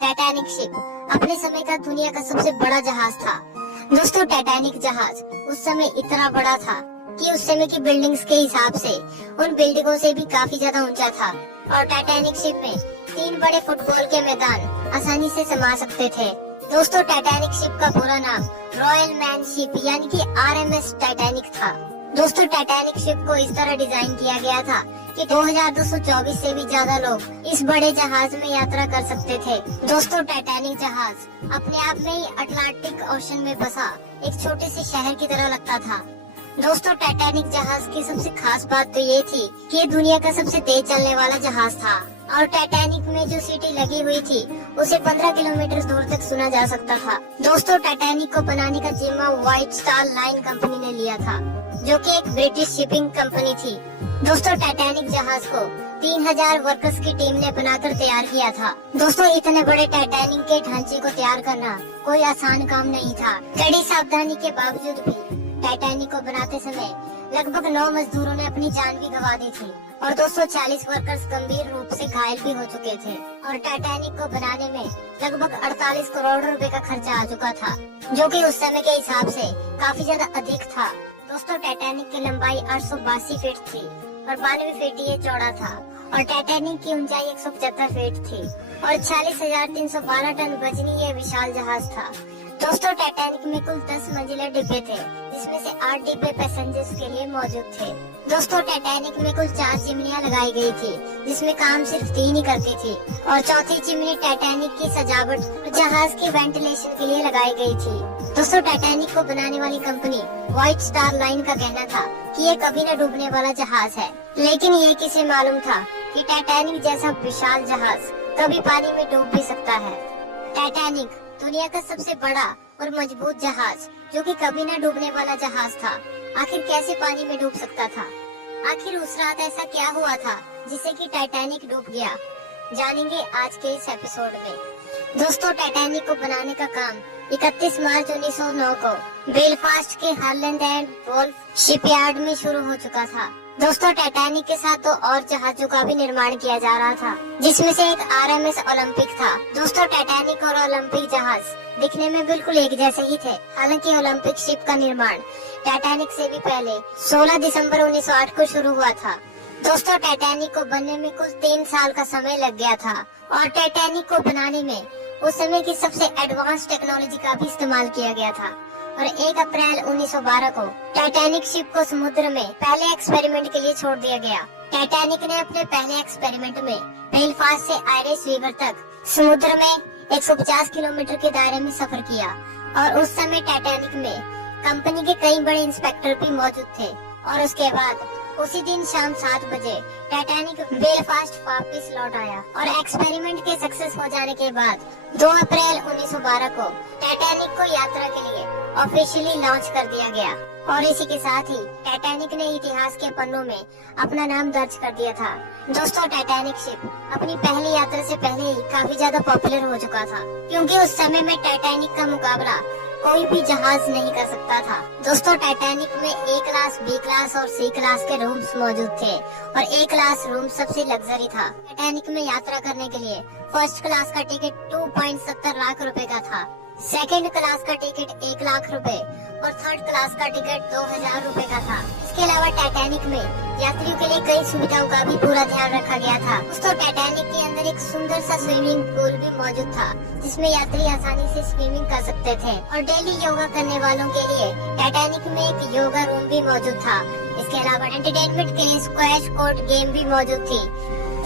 Titanic ship अपने समय का दुनिया का सबसे बड़ा जहाज था। दोस्तों, टाइटैनिक जहाज उस समय इतना बड़ा था कि उस समय की बिल्डिंग्स के हिसाब से उन बिल्डिंगों से भी काफी ज्यादा ऊंचा था। और टाइटैनिक शिप में 3 बड़े फुटबॉल के मैदान आसानी से समा सकते थे। दोस्तों, टाइटैनिक शिप का पूरा नाम रॉयल मैन शिप यानी कि RMS टाइटैनिक था। दोस्तों, टाइटैनिक शिप को इस तरह डिजाइन किया गया था कि 2224 से भी ज्यादा लोग इस बड़े जहाज में यात्रा कर सकते थे। दोस्तों, टाइटैनिक जहाज अपने आप में ही अटलांटिक ओशन में बसा एक छोटे से शहर की तरह लगता था। दोस्तों, टाइटैनिक जहाज की सबसे खास बात तो ये थी कि ये दुनिया का सबसे तेज चलने वाला जहाज था और टाइटैनिक में जो सीटी लगी हुई थी उसे 15 किलोमीटर दूर तक सुना जा सकता था। दोस्तों, टाइटैनिक को बनाने का जिम्मा व्हाइट स्टार लाइन कंपनी ने लिया था, जो कि एक ब्रिटिश शिपिंग कंपनी थी। दोस्तों, टाइटैनिक जहाज को 3000 वर्कर्स की टीम ने बनाकर तैयार किया था। दोस्तों, इतने बड़े टाइटैनिक के ढांचे को तैयार करना कोई आसान काम नहीं था। कड़ी सावधानी के बावजूद भी टाइटैनिक को बनाते समय लगभग 9 मजदूरों ने अपनी जान भी गंवा दी थी और 240 वर्कर्स गंभीर रूप से घायल भी हो चुके थे। और टाइटैनिक को बनाने में लगभग 48 करोड़ रुपए का खर्चा आ चुका था, जो कि उस समय के हिसाब से काफी ज्यादा अधिक था। दोस्तों, टाइटैनिक की लंबाई 882 फीट थी और 92 फीट ये चौड़ा था और टाइटैनिक की ऊंचाई 175 फीट थी और 46,312 टन वजनी ये विशाल जहाज था। दोस्तों, टाइटैनिक में कुल 10 मंजिला डिब्बे थे, जिसमें से 8 डिब्बे पैसेंजर्स के लिए मौजूद थे। दोस्तों, टाइटैनिक में कुल 4 चिमनियां लगाई गई थी, जिसमें काम सिर्फ 3 ही करती थी और चौथी चिमनी टाइटैनिक की सजावट और जहाज की वेंटिलेशन के लिए लगाई गई थी। दोस्तों, टाइटैनिक को बनाने वाली कंपनी व्हाइट स्टार लाइन का कहना था कि ये कभी न डूबने वाला जहाज है, लेकिन ये किसे मालूम था कि टाइटैनिक जैसा विशाल जहाज कभी पानी में डूब भी सकता है। टाइटैनिक दुनिया का सबसे बड़ा और मजबूत जहाज, जो कि कभी न डूबने वाला जहाज था, आखिर कैसे पानी में डूब सकता था? आखिर उस रात ऐसा क्या हुआ था जिससे कि टाइटैनिक डूब गया? जानेंगे आज के इस एपिसोड में। दोस्तों, टाइटैनिक को बनाने का काम 31 मार्च 1909 को बेलफास्ट के हार्लैंड एंड वोल्फ शिपयार्ड में शुरू हो चुका था। दोस्तों, टाइटैनिक के साथ 2 और जहाजों का भी निर्माण किया जा रहा था, जिसमें से एक RMS ओलंपिक था। दोस्तों, टाइटैनिक और ओलंपिक जहाज दिखने में बिल्कुल एक जैसे ही थे। हालांकि ओलंपिक शिप का निर्माण टाइटैनिक से भी पहले 16 दिसंबर 1908 को शुरू हुआ था। दोस्तों, टाइटैनिक को बनने में कुल 3 साल का समय लग गया था और टाइटैनिक को बनाने में उस समय की सबसे एडवांस टेक्नोलॉजी का भी इस्तेमाल किया गया था। और 1 अप्रैल 1912 को टाइटैनिक शिप को समुद्र में पहले एक्सपेरिमेंट के लिए छोड़ दिया गया। टाइटैनिक ने अपने पहले एक्सपेरिमेंट में बेलफास्ट से आयरिश रिवर तक समुद्र में 150 किलोमीटर के दायरे में सफर किया और उस समय टाइटैनिक में कंपनी के कई बड़े इंस्पेक्टर भी मौजूद थे। और उसके बाद उसी दिन शाम 7 बजे टाइटैनिक बेलफास्ट वापस लौट आया और एक्सपेरिमेंट के सक्सेस हो जाने के बाद 2 अप्रैल 1912 को टाइटैनिक को यात्रा के लिए ऑफिशियली लॉन्च कर दिया गया। और इसी के साथ ही टाइटैनिक ने इतिहास के पन्नों में अपना नाम दर्ज कर दिया था। दोस्तों, टाइटैनिक शिप अपनी पहली यात्रा से पहले ही काफी ज्यादा पॉपुलर हो चुका था, क्योंकि उस समय में टाइटैनिक का मुकाबला कोई भी जहाज नहीं कर सकता था। दोस्तों, टाइटैनिक में A क्लास, B क्लास और C क्लास के रूम्स मौजूद थे और A क्लास रूम सबसे लग्जरी था। टाइटैनिक में यात्रा करने के लिए फर्स्ट क्लास का टिकट 2.70 लाख रुपए का था, सेकंड क्लास का टिकट 1 लाख रुपए और थर्ड क्लास का टिकट 2000 रुपए का था। इसके अलावा टाइटैनिक में यात्रियों के लिए कई सुविधाओं का भी पूरा ध्यान रखा गया था। दोस्तों, टाइटैनिक के अंदर एक सुंदर सा स्विमिंग पूल भी मौजूद था, जिसमें यात्री आसानी से स्विमिंग कर सकते थे। और डेली योगा करने वालों के लिए टाइटैनिक में एक योगा रूम भी मौजूद था। इसके अलावा एंटरटेनमेंट के लिए स्क्वैश कोर्ट गेम भी मौजूद थी।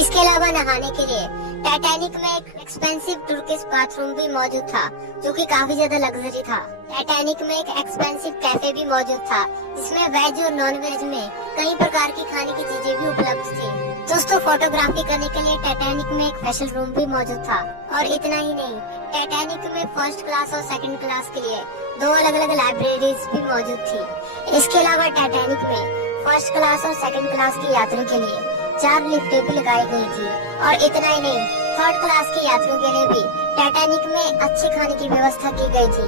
इसके अलावा नहाने के लिए टाइटैनिक में एक एक्सपेंसिव टर्किश बाथरूम भी मौजूद था, जो कि काफी ज्यादा लग्जरी था। टाइटैनिक में एक एक्सपेंसिव कैफे भी मौजूद था, जिसमें वेज और नॉन वेज में कई प्रकार की खाने की चीजें भी उपलब्ध थी। दोस्तों, फोटोग्राफी करने के लिए टाइटैनिक में एक स्पेशल रूम भी मौजूद था। और इतना ही नहीं, टाइटैनिक में फर्स्ट क्लास और सेकंड क्लास के लिए 2 अलग अलग लाइब्रेरीज भी मौजूद थी। इसके अलावा टाइटैनिक में फर्स्ट क्लास और सेकंड क्लास की यात्रियों के लिए 4 लिफ्टें भी लगाई गई थी। और इतना ही नहीं, थर्ड क्लास के यात्रियों के लिए भी टाइटैनिक में अच्छे खाने की व्यवस्था की गई थी।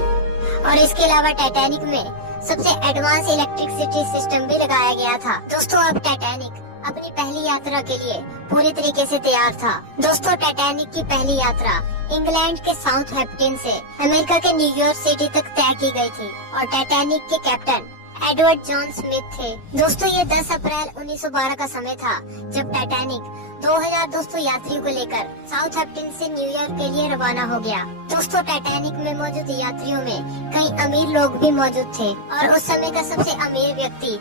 और इसके अलावा टाइटैनिक में सबसे एडवांस इलेक्ट्रिसिटी सिस्टम भी लगाया गया था। दोस्तों, अब टाइटैनिक अपनी पहली यात्रा के लिए पूरी तरीके से तैयार था। दोस्तों, टाइटैनिक की पहली यात्रा इंग्लैंड के साउथहैम्पटन से अमेरिका के न्यूयॉर्क सिटी तक तय की गई थी और टाइटैनिक के कैप्टन एडवर्ड जॉन स्मिथ थे। दोस्तों, ये 10 अप्रैल 1912 का समय था जब टाइटैनिक 2200 यात्रियों को लेकर साउथहैम्पटन से न्यूयॉर्क के लिए रवाना हो गया। दोस्तों, टाइटैनिक में मौजूद यात्रियों में कई अमीर लोग भी मौजूद थे और उस समय का सबसे अमीर व्यक्ति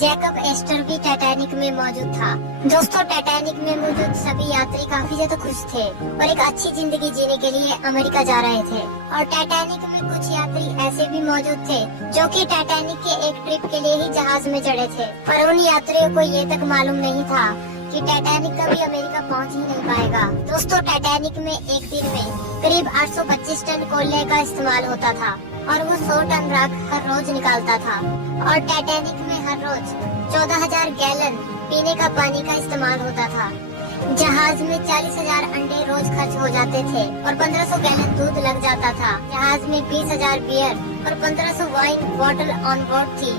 जैकब एस्टर भी टाइटैनिक में मौजूद था। दोस्तों, टाइटैनिक में मौजूद सभी यात्री काफी ज्यादा खुश थे और एक अच्छी जिंदगी जीने के लिए अमेरिका जा रहे थे। और टाइटैनिक में कुछ यात्री ऐसे भी मौजूद थे जो कि टाइटैनिक के एक ट्रिप के लिए ही जहाज में चढ़े थे, पर उन यात्रियों को ये तक मालूम नहीं था कि टाइटैनिक कभी अमेरिका पहुंच ही नहीं पाएगा। दोस्तों, टाइटैनिक में एक दिन में करीब 825 टन कोयले का इस्तेमाल होता था और वो 100 टन राख हर रोज निकालता था। और टाइटैनिक में हर रोज 14,000 गैलन पीने का पानी का इस्तेमाल होता था। जहाज में 40,000 अंडे रोज खर्च हो जाते थे और 1500 गैलन दूध लग जाता था। जहाज में 20,000 बियर और 1500 वाइन बॉटल ऑन बोर्ड थी।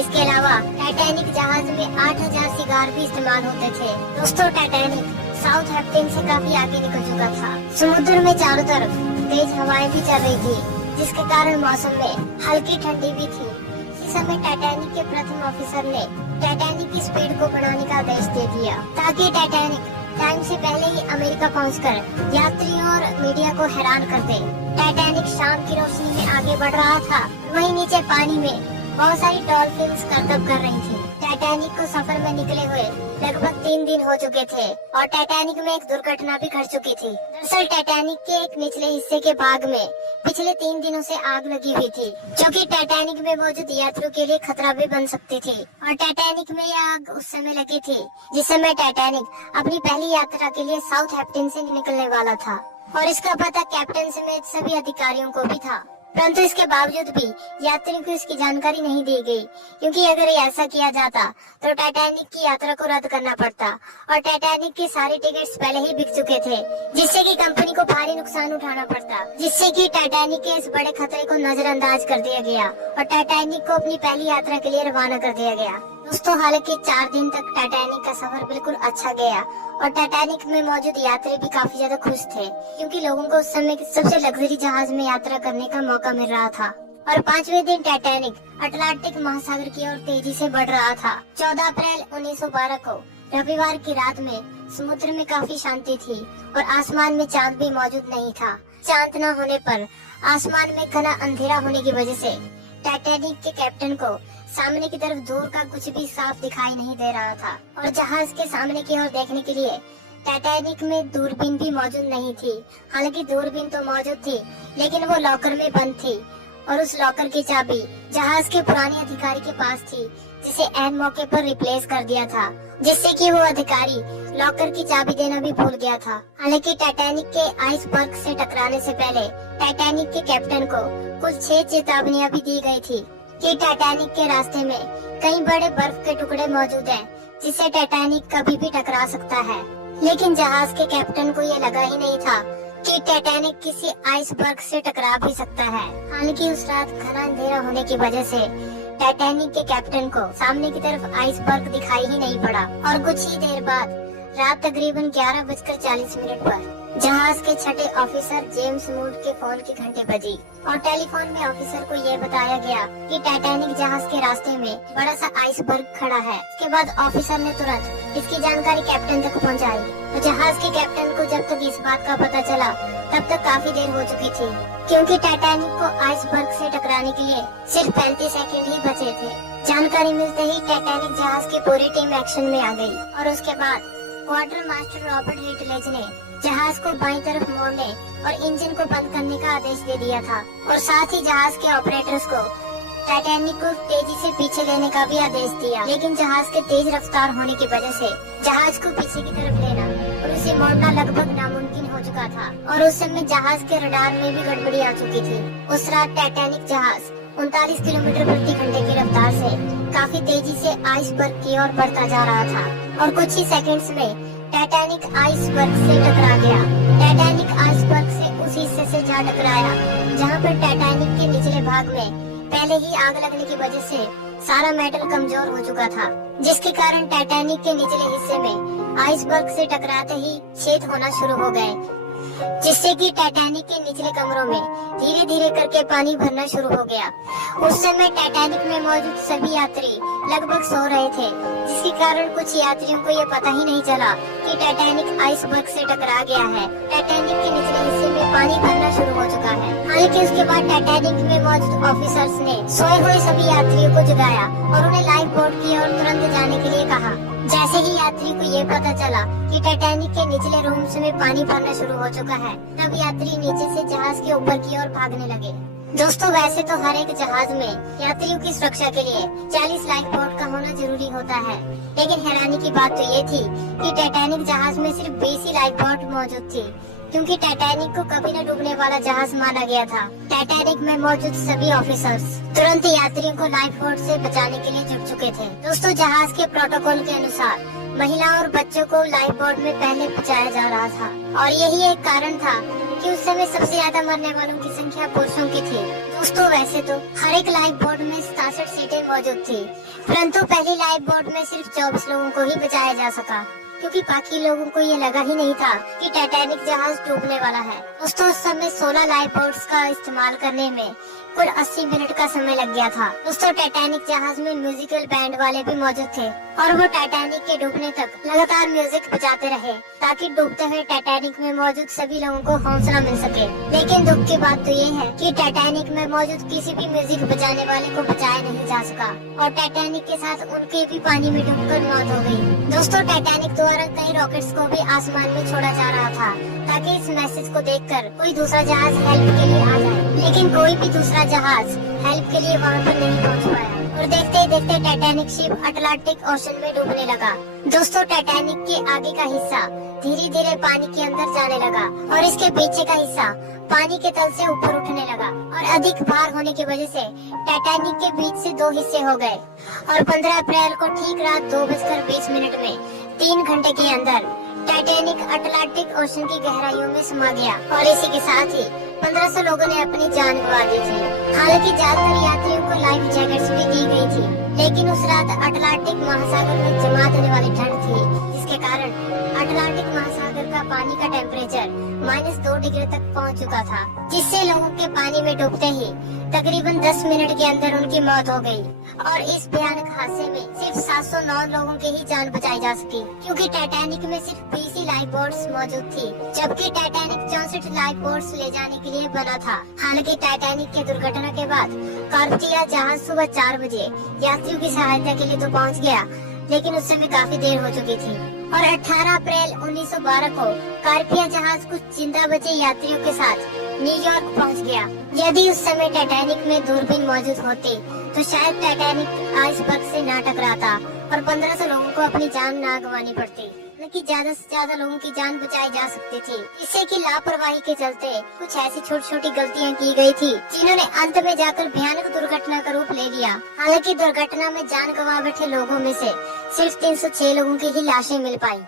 इसके अलावा टाइटैनिक जहाज में 8,000 सिगार भी इस्तेमाल होते थे। दोस्तों, टाइटैनिक साउथहैम्पटन से काफी आगे निकल चुका था। समुद्र में चारों तरफ तेज हवाएं भी चल रही थी, जिसके कारण मौसम में हल्की ठंडी भी थी। इस समय टाइटैनिक के प्रथम ऑफिसर ने टाइटैनिक की स्पीड को बढ़ाने का आदेश दे दिया ताकि टाइटैनिक टाइम से पहले ही अमेरिका पहुंचकर यात्रियों और मीडिया को हैरान कर दे। टाइटैनिक शाम की रोशनी में आगे बढ़ रहा था, वहीं नीचे पानी में बहुत सारी डॉल्फिन्स करतब कर रही थी। टाइटैनिक को सफर में निकले हुए लगभग 3 दिन हो चुके थे और टाइटैनिक में एक दुर्घटना भी घट चुकी थी। दरअसल टाइटैनिक के एक निचले हिस्से के भाग में पिछले 3 दिनों से आग लगी हुई थी, जो कि टाइटैनिक में मौजूद यात्रियों के लिए खतरा भी बन सकती थी। और टाइटैनिक में यह आग उस समय लगी थी जिस समय टाइटैनिक अपनी पहली यात्रा के लिए साउथहैम्पटन से निकलने वाला था और इसका पता कैप्टन समेत सभी अधिकारियों को भी था। परंतु इसके बावजूद भी यात्रियों को इसकी जानकारी नहीं दी गई, क्योंकि अगर ऐसा किया जाता तो टाइटैनिक की यात्रा को रद्द करना पड़ता और टाइटैनिक के सारे टिकट्स पहले ही बिक चुके थे, जिससे कि कंपनी को भारी नुकसान उठाना पड़ता, जिससे कि टाइटैनिक के इस बड़े खतरे को नजरअंदाज कर दिया गया और टाइटैनिक को अपनी पहली यात्रा के लिए रवाना कर दिया गया। दोस्तों, हालांकि 4 दिन तक टाइटैनिक का सफर बिल्कुल अच्छा गया और टाइटैनिक में मौजूद यात्री भी काफी ज्यादा खुश थे, क्योंकि लोगों को उस समय सबसे लग्जरी जहाज में यात्रा करने का मौका मिल रहा था। और 5वें दिन टाइटैनिक अटलांटिक महासागर की ओर तेजी से बढ़ रहा था। 14 अप्रैल 1912 को रविवार की रात में समुद्र में काफी शांति थी और आसमान में चांद भी मौजूद नहीं था। चांद न होने पर आसमान में घना अंधेरा होने की वजह से टाइटैनिक के कैप्टन को सामने की तरफ दूर का कुछ भी साफ दिखाई नहीं दे रहा था और जहाज के सामने की ओर देखने के लिए टाइटैनिक में दूरबीन भी मौजूद नहीं थी। हालांकि दूरबीन तो मौजूद थी, लेकिन वो लॉकर में बंद थी और उस लॉकर की चाबी जहाज के पुराने अधिकारी के पास थी, जिसे ऐन मौके पर रिप्लेस कर दिया था, जिससे कि वो अधिकारी लॉकर की चाबी देना भी भूल गया था। हालांकि टाइटैनिक के आइसबर्ग से टकराने से पहले टाइटैनिक के कैप्टन को कुल 6 चेतावनियां भी दी गई थी कि टाइटैनिक के रास्ते में कई बड़े बर्फ के टुकड़े मौजूद हैं, जिससे टाइटैनिक कभी भी टकरा सकता है। लेकिन जहाज के कैप्टन को ये लगा ही नहीं था कि टाइटैनिक किसी आइसबर्ग से टकरा भी सकता है। हालांकि उस रात घना अंधेरा होने की वजह से टाइटैनिक के कैप्टन को सामने की तरफ आइसबर्ग दिखाई ही नहीं पड़ा और कुछ ही देर बाद रात तकरीबन 11:40 पर जहाज के छठे ऑफिसर जेम्स मूड के फोन की घंटे बजी और टेलीफोन में ऑफिसर को यह बताया गया कि टाइटैनिक जहाज के रास्ते में बड़ा सा आइसबर्ग खड़ा है। इसके बाद ऑफिसर ने तुरंत इसकी जानकारी कैप्टन तक पहुंचाई। तो जहाज के कैप्टन को जब तक इस बात का पता चला तब तक काफी देर हो चुकी थी, क्योंकि टाइटैनिक को आइसबर्ग से टकराने के लिए सिर्फ 35 सेकंड ही बचे थे। जानकारी मिलते ही टाइटैनिक जहाज की पूरी टीम एक्शन में आ गई और उसके बाद क्वार्टर मास्टर रॉबर्ट हिटलेज ने जहाज को बाईं तरफ मोड़ने और इंजन को बंद करने का आदेश दे दिया था और साथ ही जहाज के ऑपरेटर्स को टाइटैनिक को तेजी से पीछे लेने का भी आदेश दिया। लेकिन जहाज के तेज रफ्तार होने की वजह से जहाज को पीछे की तरफ लेना और उसे मोड़ना लगभग नामुमकिन हो चुका था और उस समय जहाज के रडार में भी गड़बड़ी आ चुकी थी। उस रात टाइटैनिक जहाज 39 किलोमीटर प्रति घंटे की रफ्तार से काफी तेजी से आइसबर्ग की ओर बढ़ता जा रहा था और कुछ ही सेकंड्स में टाइटैनिक आइसबर्ग से टकरा गया। टाइटैनिक आइसबर्ग से उस हिस्से से जा टकराया जहां पर टाइटैनिक के निचले भाग में पहले ही आग लगने की वजह से सारा मेटल कमजोर हो चुका था, जिसके कारण टाइटैनिक के निचले हिस्से में आइसबर्ग से टकराते ही छेद होना शुरू हो गए, जिससे कि टाइटैनिक के निचले कमरों में धीरे धीरे करके पानी भरना शुरू हो गया। उस समय टाइटैनिक में मौजूद सभी यात्री लगभग सो रहे थे, जिसके कारण कुछ यात्रियों को ये पता ही नहीं चला कि टाइटैनिक आइसबर्ग से टकरा गया है। टाइटैनिक के निचले हिस्से में पानी भरना शुरू हो चुका है। हालांकि उसके बाद टाइटैनिक में मौजूद ऑफिसर्स ने सोए हुए सभी यात्रियों को जगाया और उन्हें लाइफ बोट की ओर तुरंत जाने के लिए कहा। जैसे ही यात्री को ये पता चला कि टाइटैनिक के निचले रूम्स में पानी भरना शुरू हो चुका है, तब यात्री नीचे से जहाज के ऊपर की ओर भागने लगे। दोस्तों, वैसे तो हर एक जहाज में यात्रियों की सुरक्षा के लिए 40 लाइफ बोट का होना जरूरी होता है, लेकिन हैरानी की बात तो ये थी कि टाइटैनिक जहाज में सिर्फ 20 ही लाइफ बोट मौजूद थी, क्योंकि टाइटैनिक को कभी न डूबने वाला जहाज माना गया था। टाइटैनिक में मौजूद सभी ऑफिसर्स तुरंत यात्रियों को लाइफ बोट से बचाने के लिए जुट चुके थे। दोस्तों, जहाज के प्रोटोकॉल के अनुसार महिला और बच्चों को लाइफ बोट में पहले पहुंचाया जा रहा था, और यही एक कारण था कि उस समय सबसे ज्यादा मरने वालों की संख्या पुरुषों की थी। दोस्तों, वैसे तो हर एक लाइफ बोट में 67 सीटें मौजूद थी, परंतु पहली लाइफ बोट में सिर्फ 24 लोगों को ही बचाया जा सका, क्योंकि बाकी लोगों को ये लगा ही नहीं था कि टाइटैनिक जहाज डूबने वाला है। दोस्तों, उस समय 16 लाइफ बोट्स का इस्तेमाल करने में कुल 80 मिनट का समय लग गया था। दोस्तों, टाइटैनिक जहाज में म्यूजिकल बैंड वाले भी मौजूद थे और वो टाइटैनिक के डूबने तक लगातार म्यूजिक बजाते रहे, ताकि डूबते हुए टाइटैनिक में मौजूद सभी लोगों को हौसला मिल सके। लेकिन दुख की बात तो ये है कि टाइटैनिक में मौजूद किसी भी म्यूजिक बजाने वाले को बचाया नहीं जा सका, और टाइटैनिक के साथ उनके भी पानी में डूबकर मौत हो गई। दोस्तों, टाइटैनिक द्वारा कई रॉकेट्स को भी आसमान में छोड़ा जा रहा था, ताकि इस मैसेज को देखकर कोई दूसरा जहाज हेल्प के लिए आ जाए, लेकिन कोई भी दूसरा जहाज हेल्प के लिए वहाँ पर नहीं पहुँच पाया, और देखते ही देखते टाइटैनिक शिप अटलांटिक ओशन में डूबने लगा। दोस्तों, टाइटैनिक के आगे का हिस्सा धीरे धीरे पानी के अंदर जाने लगा, और इसके पीछे का हिस्सा पानी के तल से ऊपर उठने लगा, और अधिक भार होने की वजह से टाइटैनिक के बीच से 2 हिस्से हो गए, और 15 अप्रैल को ठीक रात 2:20 में 3 घंटे के अंदर टाइटैनिक अटलांटिक ओशन की गहराइयों में समा गया, और इसी के साथ ही 1500 लोगों ने अपनी जान गंवा दी थी। हालांकि ज्यादातर यात्रियों को लाइफ जैकेट्स भी दी गई थी, लेकिन उस रात अटलांटिक महासागर में जमा होने वाली ठंड थी, जिसके कारण अटलांटिक महासागर का पानी का टेम्परेचर -2 डिग्री तक पहुंच चुका था, जिससे लोगों के पानी में डूबते ही तकरीबन 10 मिनट के अंदर उनकी मौत हो गई, और इस भयानक हादसे में सिर्फ 709 लोगों की ही जान बचाई जा सकी, क्योंकि टाइटैनिक में सिर्फ 20 ही लाइफ बोट्स मौजूद थी, जबकि टाइटैनिक 64 लाइफ बोट्स ले जाने के लिए बना था। हालांकि टाइटैनिक की दुर्घटना के बाद कार्पेथिया जहाज सुबह 4 बजे यात्रियों की सहायता के लिए तो पहुंच गया, लेकिन उस समय काफी देर हो चुकी थी, और 18 अप्रैल 1912 को कार्पेथिया जहाज कुछ जिंदा बचे यात्रियों के साथ न्यूयॉर्क पहुंच गया। यदि उस समय टाइटैनिक में दूरबीन मौजूद होती तो शायद टाइटैनिक आइसबर्ग से ना टकराता और 1500 लोगों को अपनी जान ना गंवानी पड़ती, बल्कि ज्यादा से ज्यादा लोगों की जान बचाई जा सकती थी। इससे की लापरवाही के चलते कुछ ऐसी छोटी छोटी गलतियां की गई थी, जिन्होंने अंत में जाकर भयानक दुर्घटना का रूप ले लिया। हालांकि दुर्घटना में जान गंवा बैठे लोगों में से सिर्फ 306 लोगों की ही लाशें मिल पाई।